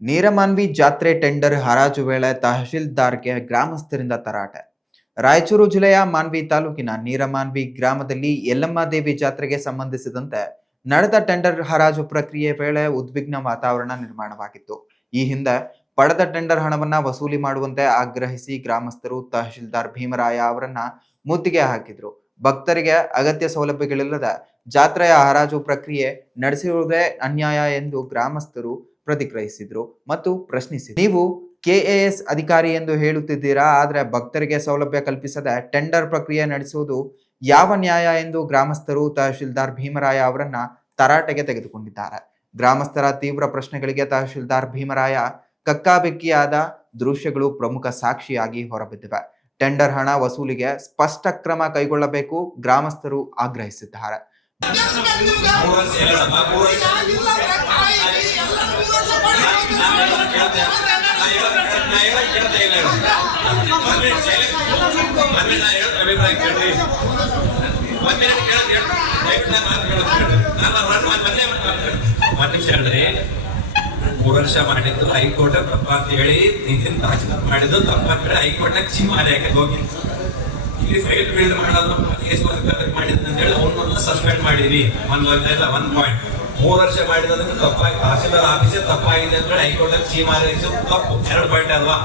ನೀರಮಾನ್ವಿ ಜಾತ್ರೆ ಟೆಂಡರ್ ಹರಾಜು ವೇಳೆ ತಹಶೀಲ್ದಾರ್ಗೆ ಗ್ರಾಮಸ್ಥರಿಂದ ತರಾಟೆ. ರಾಯಚೂರು ಜಿಲ್ಲೆಯ ಮಾನ್ವಿ ತಾಲೂಕಿನ ನೀರಮಾನ್ವಿ ಗ್ರಾಮದಲ್ಲಿ ಯಲ್ಲಮ್ಮ ದೇವಿ ಜಾತ್ರೆಗೆ ಸಂಬಂಧಿಸಿದಂತೆ ನಡೆದ ಟೆಂಡರ್ ಹರಾಜು ಪ್ರಕ್ರಿಯೆ ವೇಳೆ ಉದ್ವಿಗ್ನ ವಾತಾವರಣ ನಿರ್ಮಾಣವಾಗಿತ್ತು. ಈ ಹಿಂದೆ ಪಡೆದ ಟೆಂಡರ್ ಹಣವನ್ನ ವಸೂಲಿ ಮಾಡುವಂತೆ ಆಗ್ರಹಿಸಿ ಗ್ರಾಮಸ್ಥರು ತಹಶೀಲ್ದಾರ್ ಭೀಮರಾಯ ಅವರನ್ನ ಮುತ್ತಿಗೆ ಹಾಕಿದ್ರು. ಭಕ್ತರಿಗೆ ಅಗತ್ಯ ಸೌಲಭ್ಯಗಳಿಲ್ಲದ ಜಾತ್ರೆಯ ಹರಾಜು ಪ್ರಕ್ರಿಯೆ ನಡೆಸಿರುವುದೇ ಅನ್ಯಾಯ ಎಂದು ಗ್ರಾಮಸ್ಥರು ಪ್ರತಿಕ್ರಿಯಿಸಿದ್ರು ಮತ್ತು ಪ್ರಶ್ನಿಸಿದ್ರು. ನೀವು ಕೆಎಎಸ್ ಅಧಿಕಾರಿ ಎಂದು ಹೇಳುತ್ತಿದ್ದೀರಾ, ಆದರೆ ಭಕ್ತರಿಗೆ ಸೌಲಭ್ಯ ಕಲ್ಪಿಸದೆ ಟೆಂಡರ್ ಪ್ರಕ್ರಿಯೆ ನಡೆಸುವುದು ಯಾವ ನ್ಯಾಯ ಎಂದು ಗ್ರಾಮಸ್ಥರು ತಹಶೀಲ್ದಾರ್ ಭೀಮರಾಯ ಅವರನ್ನ ತರಾಟೆಗೆ ತೆಗೆದುಕೊಂಡಿದ್ದಾರೆ. ಗ್ರಾಮಸ್ಥರ ತೀವ್ರ ಪ್ರಶ್ನೆಗಳಿಗೆ ತಹಶೀಲ್ದಾರ್ ಭೀಮರಾಯ ಕಕ್ಕಾಬಿಕ್ಕಿಯಾದ ದೃಶ್ಯಗಳು ಪ್ರಮುಖ ಸಾಕ್ಷಿಯಾಗಿ ಹೊರಬಿದ್ದಿವೆ. ಟೆಂಡರ್ ಹಣ ವಸೂಲಿಗೆ ಸ್ಪಷ್ಟ ಕ್ರಮ ಕೈಗೊಳ್ಳಬೇಕು ಗ್ರಾಮಸ್ಥರು ಆಗ್ರಹಿಸಿದ್ದಾರೆ. ವರ್ಷ ಮಾಡಿದ್ದು ಹೈಕೋರ್ಟ್ ತಪ್ಪ ಅಂತ ಹೇಳಿ ನಿತಿನ್ ತಹಶೀಲ್ದಾರ್ ಮಾಡಿದ್ದು ತಪ್ಪ ಅಂತ ಹೇಳಿ ಹೈಕೋರ್ಟ್ ಚಿಮಾರಿ ಹೋಗಿ ಇಲ್ಲಿ ಫೈಲ್ ಬಿಲ್ಡ್ ಮಾಡೋದು ಕೇಸ್ ಮಾಡಿದ್ದು ಅಂತ ಹೇಳಿ ಅವನನ್ನು ಸಸ್ಪೆಂಡ್ ಮಾಡಿದೀವಿ. ಒಂದು ಪಾಯಿಂಟ್ 3 ವರ್ಷ ಮಾಡಿದಕ್ಕೆ ತಪ್ಪಾಗಿ ತಹಶೀಲ್ದಾರ್ ಆಫೀಸೇ ತಪ್ಪಾಗಿದೆ ಅಂತ ಹೇಳಿ ಹೈಕೋರ್ಟ್ ಚೀಮಾರಿ ತಪ್ಪು 2 ಪಾಯಿಂಟ್ ಅಲ್ವಾ.